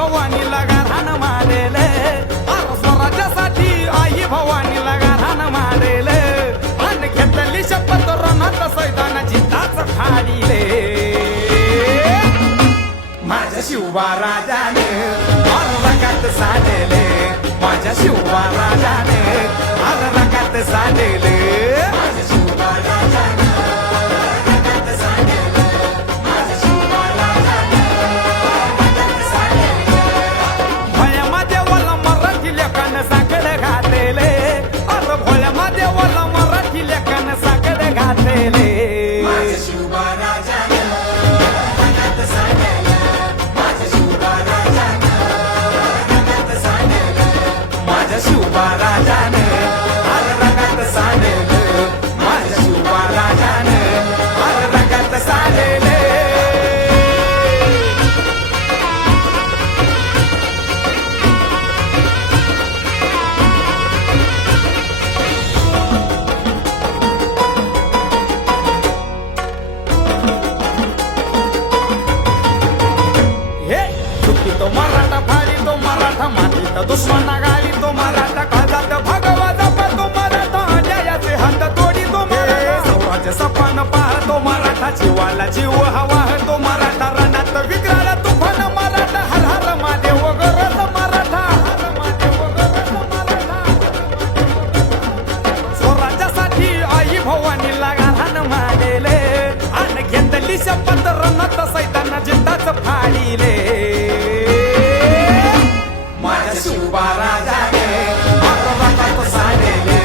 भवानीला गारान मारेले, अरे स्वराज्यासाठी आई भवानीला गारान मारेले, आणि घेतली शपथ रणात सैतानाची ताच फाडीले. माझ्या शिवबा राजाने रंगात साडेले, माझ्या शिवबा राजाने रंगात साडेले. माझ्या शिवबा राजाने रंगात साडेले, माझ्या शिवबा राजाने रंगात साडेले. भोळ्या देवाला मराठी लेखानं साखर घातलेले, अरे भोळ्या देवाला मराठी लेखानं साखर घातलेले. माझ्या शिवबा राजाने रंगात साडेले, माझ्या शिवबा राजाने रंगात साडेले, माझ्या शिवबा राजाने रंगात साडेले, माझ्या शिवबा राजाने रंगात साडेले. हे चुकी तो मराठा फाडी तो मराठा माती तो दुश्मना गाडी तो मराठा काळजात भगवा जपतो मराठा जयाचे हात तोडी तो मराठा स्वराज्य सपन पाहतो मराठा जीवाला जीव हवा तो मराठा रणात विक्राला तुफान मराठा हर हर महादेव गरज मराठा हर महादेव गरज मराठा. स्वराज्यासाठी आई भवानीला गारान मारले, आणि घेतली शपथ रणात सैताना जिंदाच फाडीले. माझ्या शिवबा राजाने रंगात साडेले,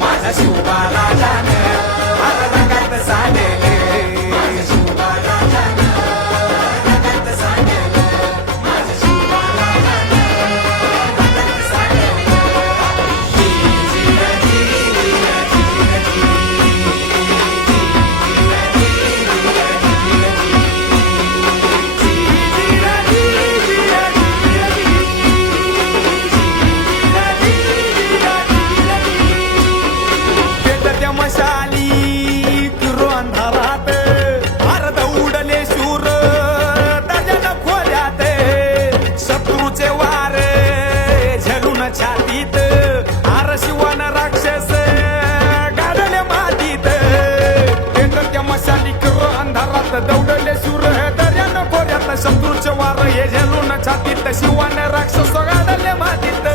माझ्या शिवबा राजाने रंगात साडेले, माझ्या शिवबा राजाने रंगात साडेले, माझ्या शिवबा राजाने रंगात साडेले. पेटत्या मशाली किरो अंधारात अर्ध उडले शूर त्याच्यानं खोल्यात, शत्रूचे वार झेलून छातीत, आर शिवान राक्षस गाडले मातीत. पेटत्या मशाली किरो अंधारात दौडले शूर दर्यानं खोऱ्यात, शत्रूचे वार हे झेलून छातीत, शिवान राक्षस गाडले मातीत.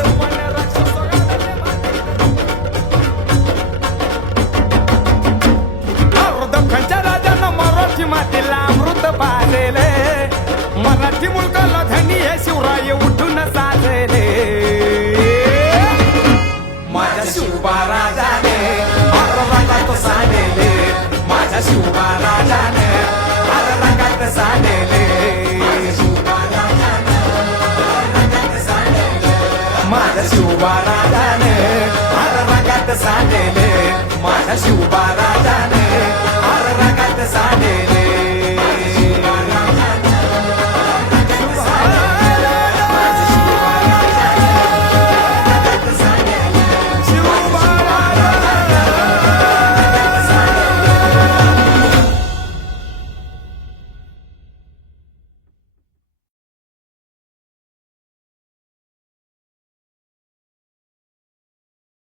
दख्खनच्या राजानं मराठी मातीला अमृत पाजले, मराठी मुलकाला धनी हे शिवराय उठून साजले. माझ्या शिवबा राजाने रंगात साडेले, माझ्या शिवबा राजाने रंगात साडेले, माझ्या शिवबा राजाने रंगात साडेले, माझ्या शिवबा राजाने रंगात साडेले, माझ्या शिवबा राजाने रंगात साडेले.